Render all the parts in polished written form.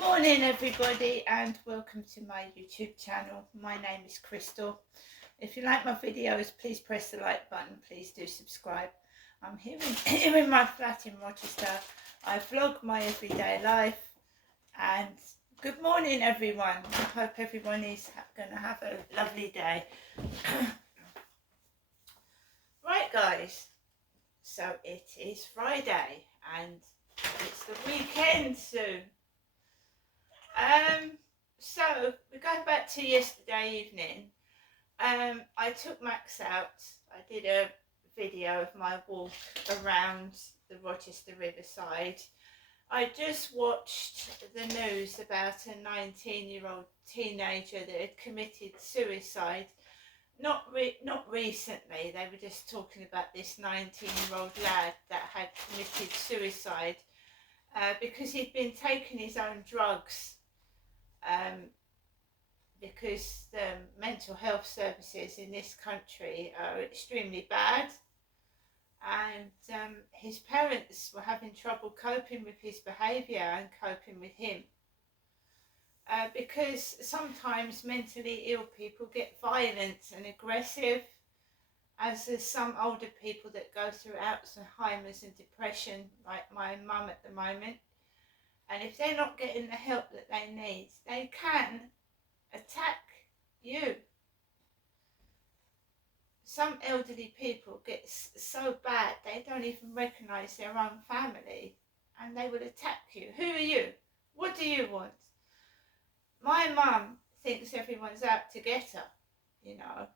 Morning everybody and welcome to my YouTube channel. My name is Crystal. If you like my videos, please press the like button. Please do subscribe. I'm here in my flat in Rochester. I vlog my everyday life, and good morning everyone. I hope everyone is going to have a lovely day. Right guys, so it is Friday and it's the weekend soon. So we're going back to yesterday evening. I took Max out. I did a video of my walk around the Rochester Riverside. I just watched the news about a 19-year-old teenager that had committed suicide. Not recently. They were just talking about this 19-year-old lad that had committed suicide because he'd been taking his own drugs. Because the mental health services in this country are extremely bad, and his parents were having trouble coping with his behaviour and coping with him, because sometimes mentally ill people get violent and aggressive, as there's some older people that go through Alzheimer's and depression, like my mum at the moment, and if they're not getting the help that they need, they can attack you. Some elderly people get so bad they don't even recognise their own family, and they will attack you. Who are you? What do you want? My mum thinks everyone's out to get her, you know.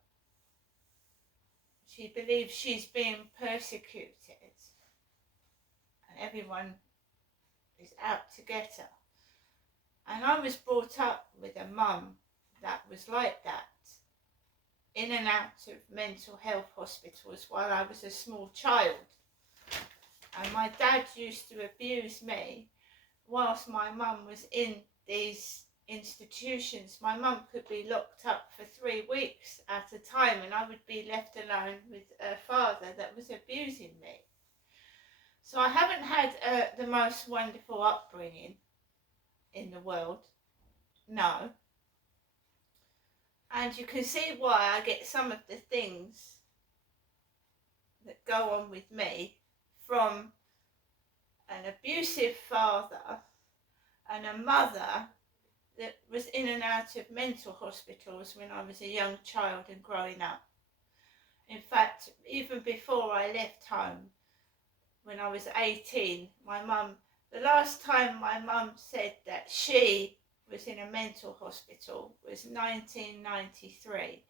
She believes she's being persecuted and everyone is out to get her. And I was brought up with a mum that was like that, in and out of mental health hospitals while I was a small child. And my dad used to abuse me whilst my mum was in these institutions. My mum could be locked up for 3 weeks at a time, and I would be left alone with a father that was abusing me. So I haven't had the most wonderful upbringing in the world, no. And you can see why I get some of the things that go on with me from an abusive father and a mother that was in and out of mental hospitals when I was a young child and growing up. In fact, even before I left home, when I was 18, the last time my mum said that she was in a mental hospital was 1993.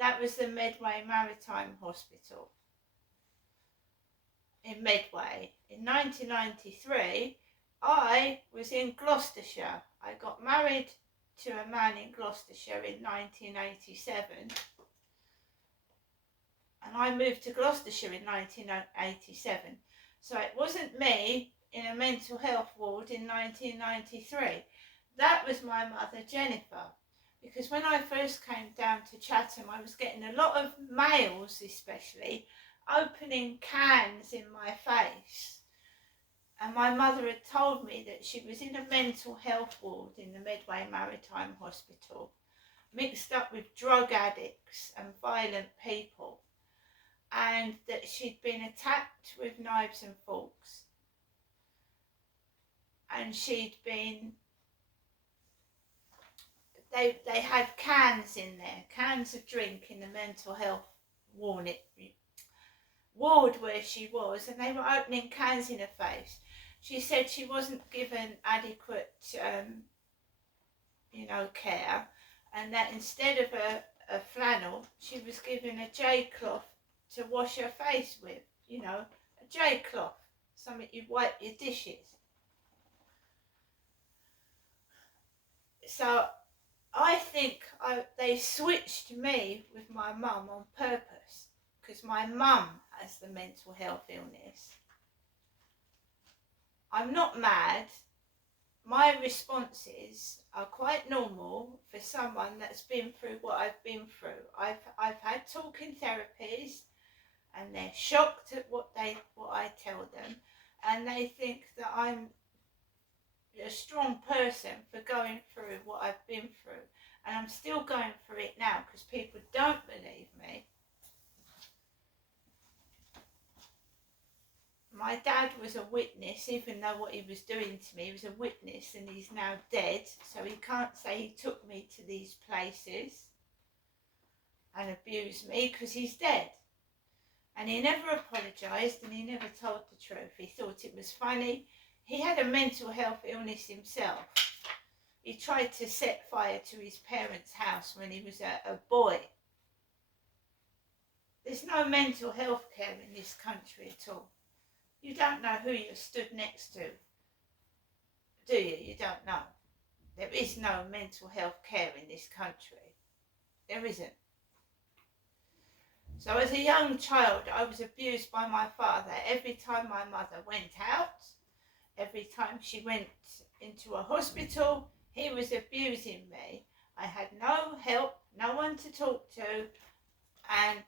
That was the Medway Maritime Hospital in Medway. In 1993, I was in Gloucestershire. I got married to a man in Gloucestershire in 1987, and I moved to Gloucestershire in 1987. So it wasn't me in a mental health ward in 1993. That was my mother, Jennifer, because when I first came down to Chatham, I was getting a lot of males, especially, opening cans in my face. And my mother had told me that she was in a mental health ward in the Medway Maritime Hospital, mixed up with drug addicts and violent people, and that she'd been attacked with knives and forks, and she'd been, they had cans in there, cans of drink in the mental health ward where she was, and they were opening cans in her face. She said she wasn't given adequate care, and that instead of a flannel, she was given a J-cloth to wash her face with, a J-cloth, something you wipe your dishes. So I think they switched me with my mum on purpose, because my mum has the mental health illness. I'm not mad. My responses are quite normal for someone that's been through what I've been through. I've had talking therapies, and they're shocked at what I tell them, and they think that I'm, a strong person for going through what I've been through. And I'm still going through it now because people don't believe me. My dad was a witness, even though what he was doing to me, he was a witness, and he's now dead. So he can't say he took me to these places and abused me because he's dead. And he never apologised and he never told the truth. He thought it was funny. He had a mental health illness himself. He tried to set fire to his parents' house when he was a boy. There's no mental health care in this country at all. You don't know who you're stood next to, do you? You don't know. There is no mental health care in this country. There isn't. So as a young child, I was abused by my father. Every time my mother went out, every time she went into a hospital, he was abusing me. I had no help, no one to talk to, and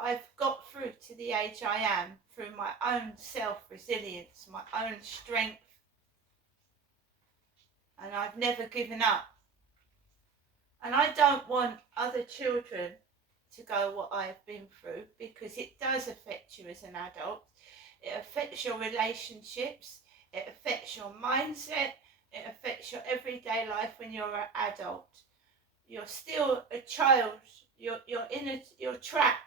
I've got through to the age I am through my own self-resilience, my own strength, and I've never given up. And I don't want other children to go what I've been through, because it does affect you as an adult. It affects your relationships, it affects your mindset, it affects your everyday life when you're an adult. You're still a child, you're trapped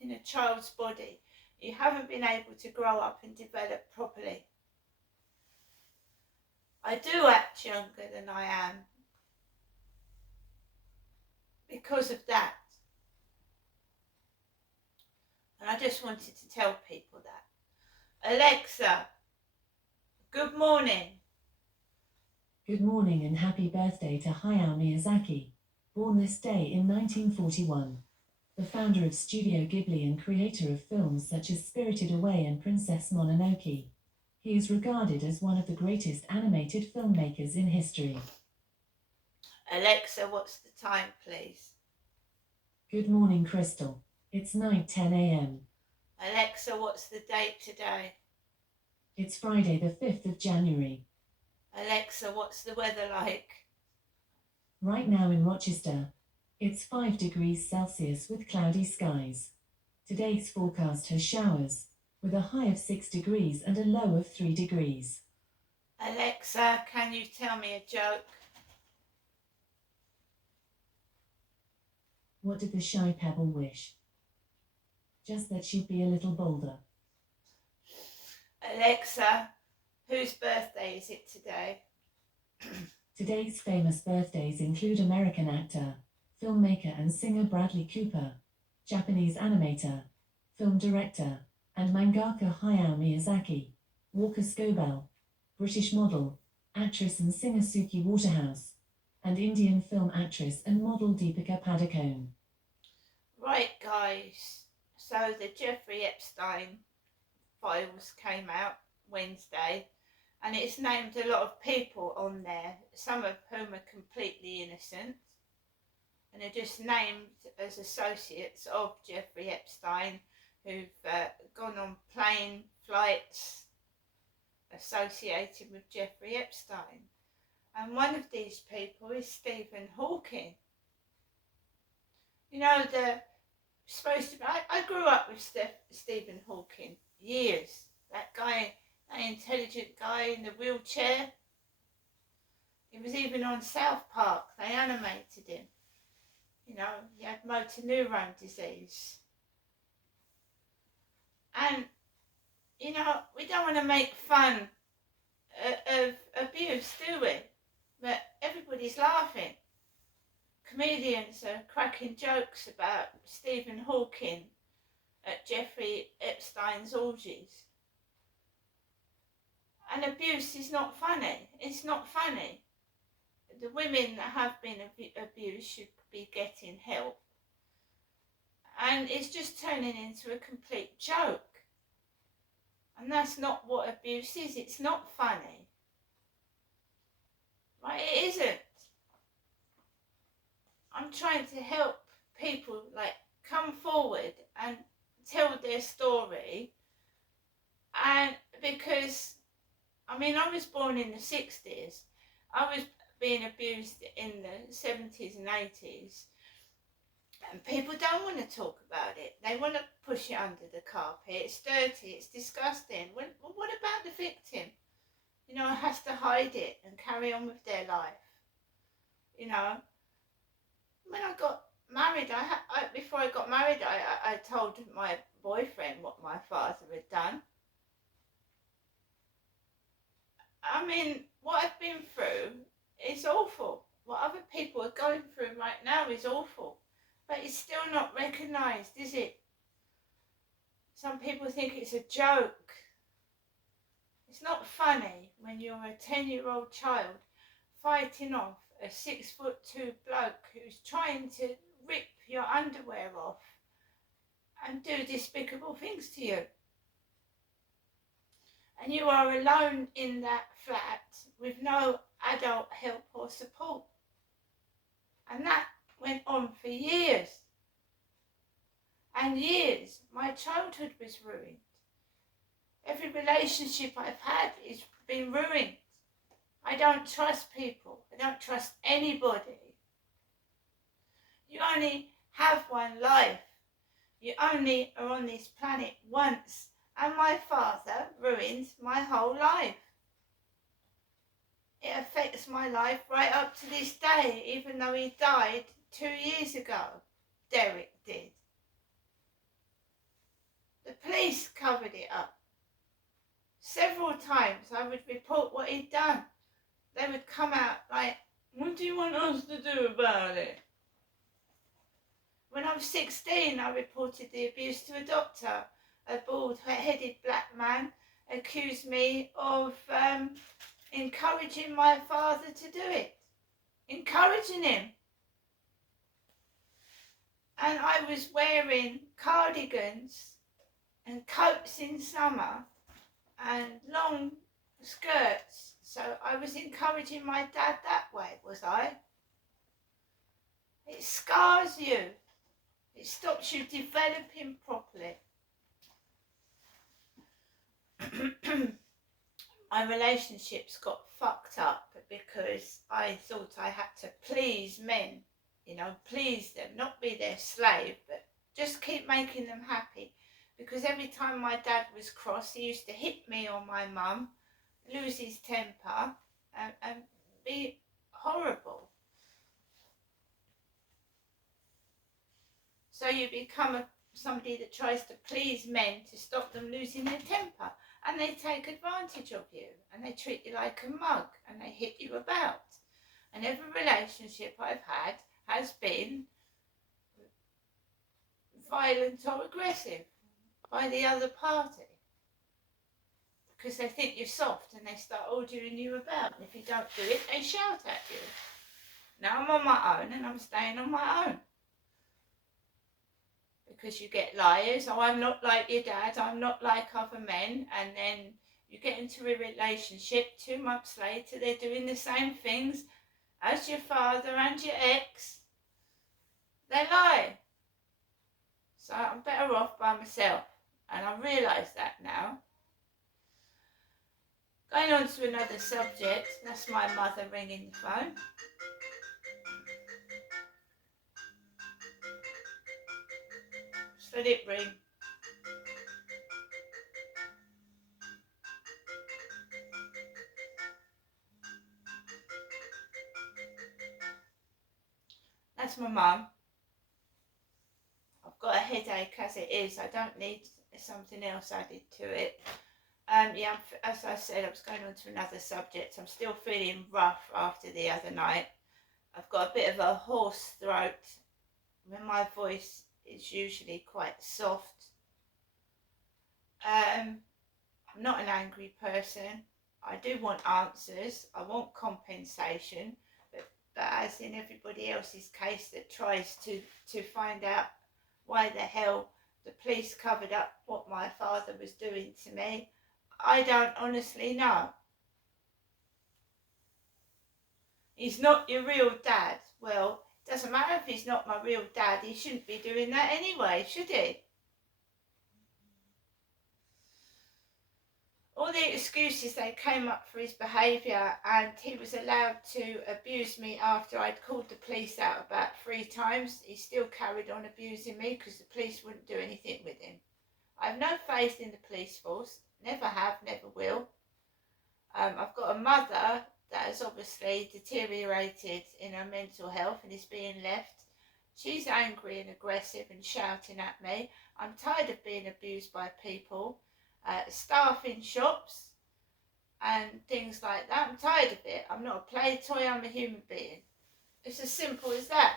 in a child's body. You haven't been able to grow up and develop properly. I do act younger than I am because of that. And I just wanted to tell people that. Alexa, good morning. Good morning and happy birthday to Hayao Miyazaki, born this day in 1941. The founder of Studio Ghibli and creator of films such as Spirited Away and Princess Mononoke. He is regarded as one of the greatest animated filmmakers in history. Alexa, what's the time, please? Good morning, Crystal. It's 9:10 a.m. Alexa, what's the date today? It's Friday the 5th of January. Alexa, what's the weather like? Right now in Rochester, it's 5 degrees Celsius with cloudy skies. Today's forecast has showers, with a high of 6 degrees and a low of 3 degrees. Alexa, can you tell me a joke? What did the shy pebble wish? Just that she'd be a little bolder. Alexa, whose birthday is it today? Today's famous birthdays include American actor, filmmaker and singer Bradley Cooper, Japanese animator, film director, and mangaka Hayao Miyazaki, Walker Scobell, British model, actress and singer Suki Waterhouse, and Indian film actress and model Deepika Padukone. Right, guys, so the Jeffrey Epstein files came out Wednesday, and it's named a lot of people on there, some of whom are completely innocent, and are just named as associates of Jeffrey Epstein, who've gone on plane flights associated with Jeffrey Epstein. And one of these people is Stephen Hawking. You know, I grew up with Stephen Hawking years. That guy, that intelligent guy in the wheelchair. He was even on South Park. They animated him. You know, he had motor neuron disease. And, you know, we don't want to make fun of abuse, do we? But everybody's laughing. Comedians are cracking jokes about Stephen Hawking at Jeffrey Epstein's orgies. And abuse is not funny. It's not funny. The women that have been abused should be getting help. And it's just turning into a complete joke. And that's not what abuse is. It's not funny. Right? It isn't. I'm trying to help people come forward and tell their story, and because I mean, I was born in the 60s. I was being abused in the 70s and 80s. And people don't want to talk about it. They want to push it under the carpet. It's dirty. It's disgusting. Well, what about the victim? You know, has to hide it and carry on with their life. You know, when I got married, before I got married, I told my boyfriend what my father had done. I mean, what I've been through is awful. What other people are going through right now is awful. But it's still not recognised, is it? Some people think it's a joke. It's not funny when you're a 10-year-old child fighting off a 6'2" bloke who's trying to rip your underwear off and do despicable things to you. And you are alone in that flat with no adult help or support. And that went on for years and years. My childhood was ruined. Every relationship I've had has been ruined. I don't trust people. I don't trust anybody. You only have one life. You only are on this planet once. And my father ruined my whole life. It affects my life right up to this day, even though he died 2 years ago. Derek did. The police covered it up. Several times I would report what he'd done. They would come out like, what do you want us to do about it? When I was 16, I reported the abuse to a doctor. A bald-headed black man accused me of encouraging my father to do it. Encouraging him. And I was wearing cardigans and coats in summer and long skirts. So I was encouraging my dad that way, was I? It scars you. It stops you developing properly. My relationships got fucked up because I thought I had to please men, you know, please them, not be their slave, but just keep making them happy. Because every time my dad was cross, he used to hit me or my mum, lose his temper, and be horrible. So you become somebody that tries to please men to stop them losing their temper. And they take advantage of you. And they treat you like a mug. And they hit you about. And every relationship I've had has been violent or aggressive by the other party. Because they think you're soft and they start ordering you about. And if you don't do it, they shout at you. Now I'm on my own and I'm staying on my own. Because you get liars, oh, I'm not like your dad, I'm not like other men, and then you get into a relationship, 2 months later they're doing the same things as your father and your ex. They lie. So I'm better off by myself, and I realise that now. Going on to another subject, that's my mother ringing the phone. Let it ring. That's my mum. I've got a headache as it is. I don't need something else added to it. Yeah, as I said, I was going on to another subject. I'm still feeling rough after the other night. I've got a bit of a hoarse throat when my voice is usually quite soft. I'm not an angry person. I do want answers. I want compensation. But as in everybody else's case that tries to find out why the hell the police covered up what my father was doing to me, I don't honestly know. He's not your real dad. Well, it doesn't matter if he's not my real dad, he shouldn't be doing that anyway, should he? All the any excuses they came up for his behaviour, and he was allowed to abuse me after I'd called the police out about 3 times. He still carried on abusing me because the police wouldn't do anything with him. I have no faith in the police force, never have, never will. I've got a mother that has obviously deteriorated in her mental health and is being left. She's angry and aggressive and shouting at me. I'm tired of being abused by people, staff in shops and things like that. I'm tired of it. I'm not a play toy, I'm a human being. It's as simple as that.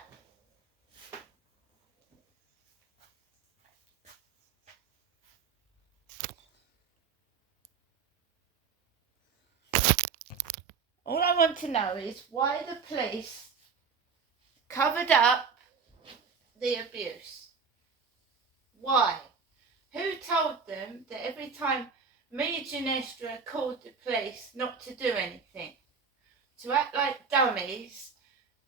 All I want to know is why the police covered up the abuse. Why? Who told them that every time me and Ginestra called the police not to do anything, to act like dummies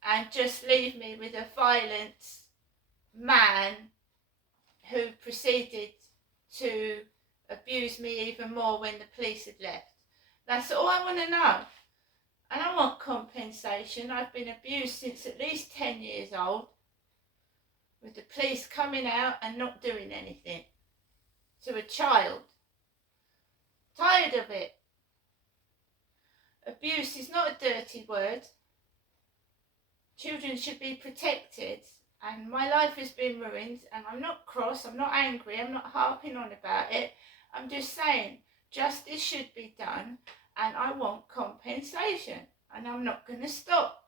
and just leave me with a violent man who proceeded to abuse me even more when the police had left? That's all I want to know. And I want compensation. I've been abused since at least 10 years old, with the police coming out and not doing anything to a child. Tired of it. Abuse is not a dirty word. Children should be protected, and my life has been ruined, and I'm not cross, I'm not angry, I'm not harping on about it. I'm just saying justice should be done, and I want compensation, and I'm not going to stop.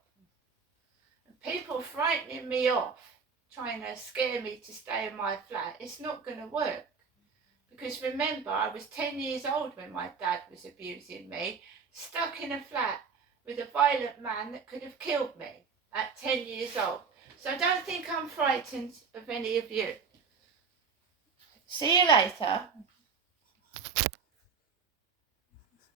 And people frightening me off, trying to scare me to stay in my flat, it's not going to work. Because remember, I was 10 years old when my dad was abusing me, stuck in a flat with a violent man that could have killed me at 10 years old. So don't think I'm frightened of any of you. See you later.